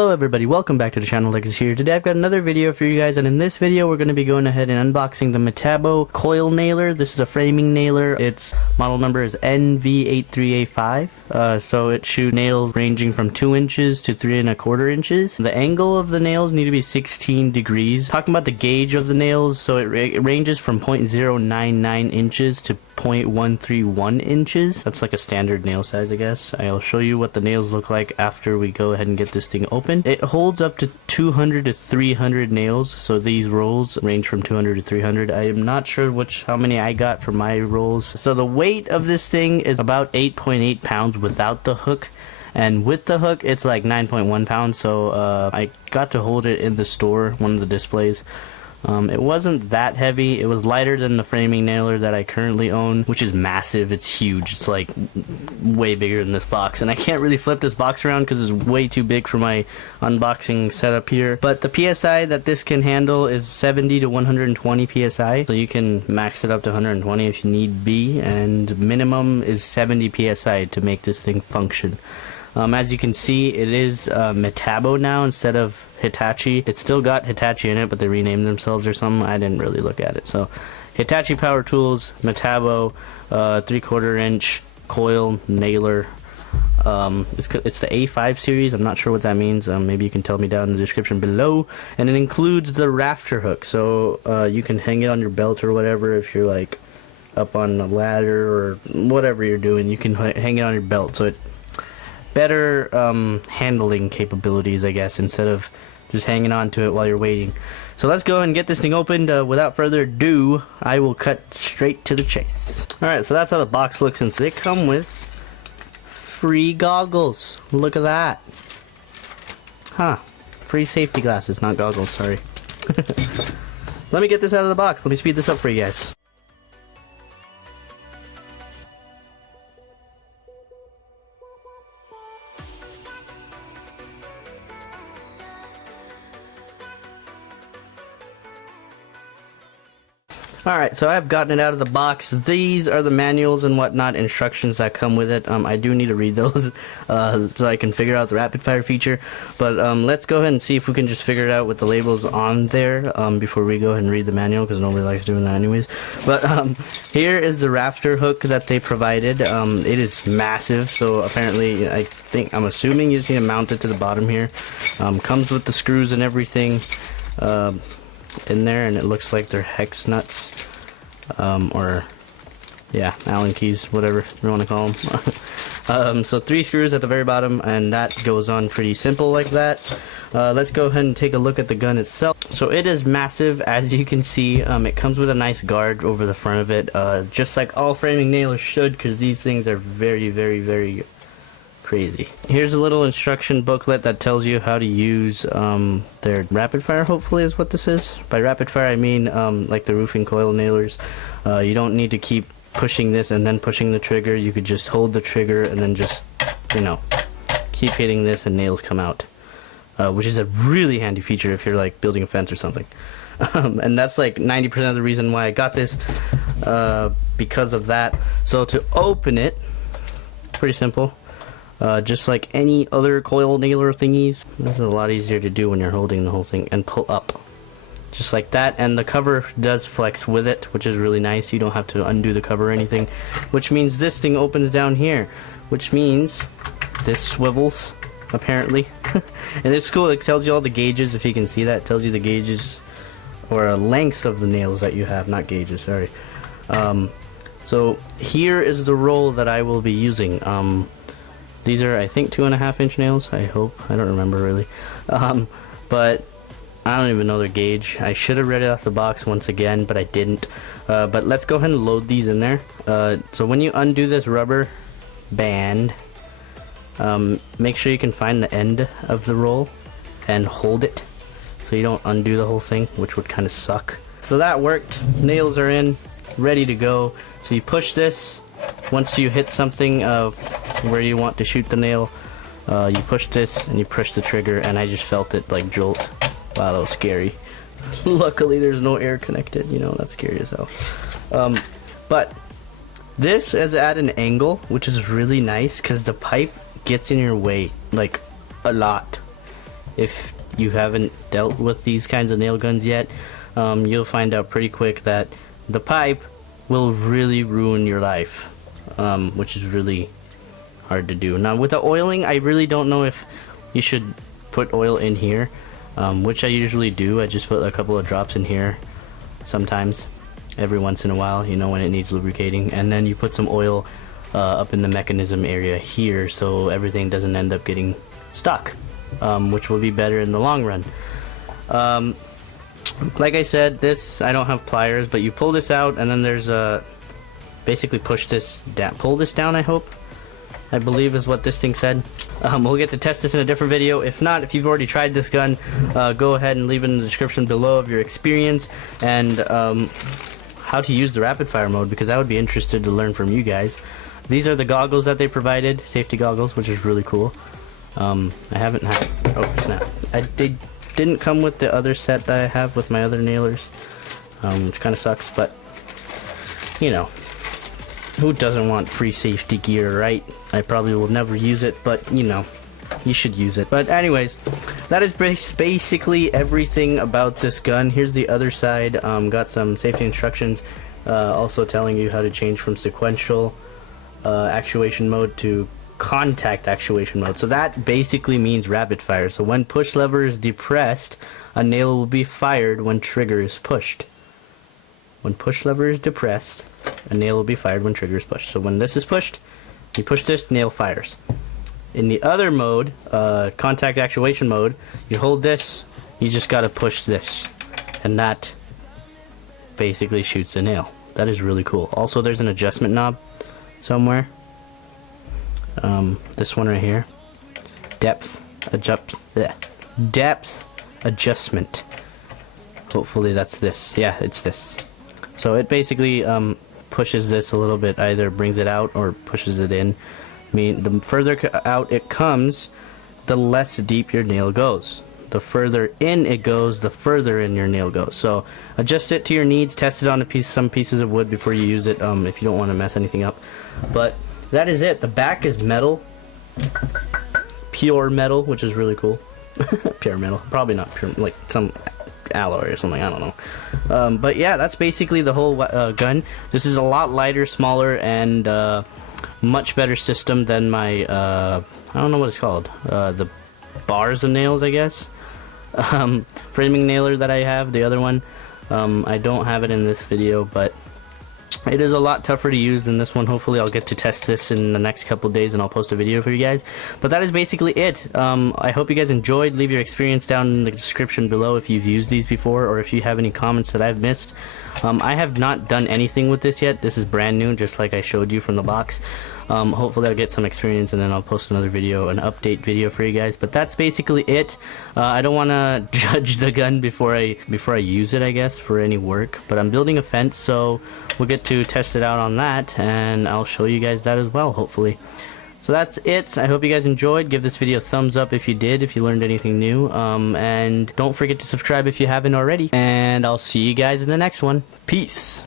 Hello everybody, welcome back to the channel. Lex is here. Today I've got another video for you guys, and in this video we're going to be going ahead and unboxing the Metabo coil nailer. This is a framing nailer. Its model number is NV83A5. So it shoots nails ranging from 2 inches to 3¼ inches. The angle of the nails need to be 16 degrees. Talking about the gauge of the nails, so it ranges from 0.099 inches to 0.131 inches. That's like a standard nail size, I guess. I'll show you what the nails look like after we go ahead and get this thing open. It holds up to 200 to 300 nails, so these rolls range from 200 to 300. I am not sure how many I got for my rolls. So the weight of this thing is about 8.8 pounds without the hook, and with the hook it's like 9.1 pounds. So I got to hold it in the store, one of the displays. It wasn't that heavy. It was lighter than the framing nailer that I currently own, which is massive. It's huge. It's like way bigger than this box, and I can't really flip this box around because it's way too big for my unboxing setup here. But the PSI that this can handle is 70 to 120 PSI, so you can max it up to 120 if you need be, and minimum is 70 PSI to make this thing function. As you can see, it is Metabo now instead of Hitachi. It's still got Hitachi in it, but they renamed themselves or something. I didn't really look at it. So Hitachi Power Tools, Metabo, 3/4 inch coil nailer. It's the A5 series. I'm not sure what that means. Maybe you can tell me down in the description below. And it includes the rafter hook, so you can hang it on your belt or whatever. If you're like up on a ladder or whatever you're doing, you can hang it on your belt, so it better handling capabilities, I guess, instead of just hanging on to it while you're waiting. So let's go and get this thing opened. Without further ado, I will cut straight to the chase. Alright, so that's how the box looks, and they come with free goggles. Look at that. Huh. Free safety glasses, not goggles, sorry. Let me get this out of the box. Let me speed this up for you guys. Alright, so I've gotten it out of the box. These are the manuals and whatnot, instructions that come with it. I do need to read those so I can figure out the rapid fire feature. But let's go ahead and see if we can just figure it out with the labels on there before we go ahead and read the manual, because nobody likes doing that anyways. But here is the rafter hook that they provided. It is massive, so apparently I'm assuming you just need to mount it to the bottom here. Comes with the screws and everything in there, and it looks like they're hex nuts, or yeah, Allen keys, whatever you want to call them. So 3 screws at the very bottom, and that goes on pretty simple like that. Let's go ahead and take a look at the gun itself. So it is massive, as you can see. It comes with a nice guard over the front of it, just like all framing nailers should, because these things are very, very, very crazy. Here's a little instruction booklet that tells you how to use their rapid fire, hopefully is what this is. By rapid fire I mean like the roofing coil nailers. You don't need to keep pushing this and then pushing the trigger. You could just hold the trigger and then just, you know, keep hitting this and nails come out, which is a really handy feature if you're like building a fence or something. And that's like 90% of the reason why I got this, because of that. So to open it, pretty simple. Just like any other coil nailer thingies. This is a lot easier to do when you're holding the whole thing, and pull up. Just like that, and the cover does flex with it, which is really nice. You don't have to undo the cover or anything, which means this thing opens down here, which means this swivels, apparently. And it's cool, it tells you all the gauges, if you can see that. It tells you the gauges, or lengths of the nails that you have, not gauges, sorry. So here is the roll that I will be using. These are, I think, 2.5 inch nails, I hope. I don't remember really. But I don't even know their gauge. I should have read it off the box once again, but I didn't. But let's go ahead and load these in there. So when you undo this rubber band, make sure you can find the end of the roll and hold it so you don't undo the whole thing, which would kind of suck. So that worked. Nails are in, ready to go. So you push this. Once you hit something where you want to shoot the nail, you push this and you push the trigger, and I just felt it like jolt. Wow, that was scary. Luckily there's no air connected, you know, that's scary as hell. But this is at an angle, which is really nice because the pipe gets in your way like a lot. if you haven't dealt with these kinds of nail guns yet, you'll find out pretty quick that the pipe will really ruin your life, which is really hard to do. Now with the oiling, I really don't know if you should put oil in here, which I usually do. I just put a couple of drops in here sometimes, every once in a while, you know, when it needs lubricating, and then you put some oil up in the mechanism area here so everything doesn't end up getting stuck, which will be better in the long run. Like I said, this, I don't have pliers, but you pull this out and then there's basically push this down, pull this down, I believe is what this thing said. We'll get to test this in a different video. If not, if you've already tried this gun, go ahead and leave it in the description below of your experience and how to use the rapid fire mode, because I would be interested to learn from you guys. These are the goggles that they provided, safety goggles, which is really cool. I haven't had, oh snap, they didn't come with the other set that I have with my other nailers, which kind of sucks, but you know, who doesn't want free safety gear, right? I probably will never use it, but you know, you should use it. But anyways, that is basically everything about this gun. Here's the other side. Got some safety instructions, also telling you how to change from sequential actuation mode to contact actuation mode. So that basically means rapid fire. So when push lever is depressed, a nail will be fired when trigger is pushed. When push lever is depressed, a nail will be fired when trigger is pushed. So when this is pushed, you push this, nail fires. In the other mode, contact actuation mode, you hold this, you just gotta push this, and that basically shoots a nail. That is really cool. Also, there's an adjustment knob somewhere. This one right here. Depth adjustment. Hopefully that's this. Yeah, it's this. So it basically pushes this a little bit, either brings it out or pushes it in. I mean, the further out it comes, the less deep your nail goes. The further in it goes, the further in your nail goes. So adjust it to your needs. Test it on some pieces of wood before you use it, if you don't want to mess anything up. But that is it. The back is metal, pure metal, which is really cool. Pure metal, probably not pure, like some alloy or something, I don't know. But yeah, that's basically the whole gun. This is a lot lighter, smaller, and much better system than my I don't know what it's called, the bars and nails, I guess. Framing nailer that I have, the other one. I don't have it in this video, but it is a lot tougher to use than this one. Hopefully I'll get to test this in the next couple days and I'll post a video for you guys. But that is basically it. I hope you guys enjoyed. Leave your experience down in the description below if you've used these before, or if you have any comments that I've missed. I have not done anything with this yet. This is brand new, just like I showed you from the box. Hopefully I'll get some experience and then I'll post another video, an update video for you guys. But that's basically it. I don't want to judge the gun before I use it, I guess, for any work. But I'm building a fence, so we'll get to test it out on that, and I'll show you guys that as well, hopefully. So that's it. I hope you guys enjoyed. Give this video a thumbs up if you did, if you learned anything new. And don't forget to subscribe if you haven't already. And I'll see you guys in the next one. Peace.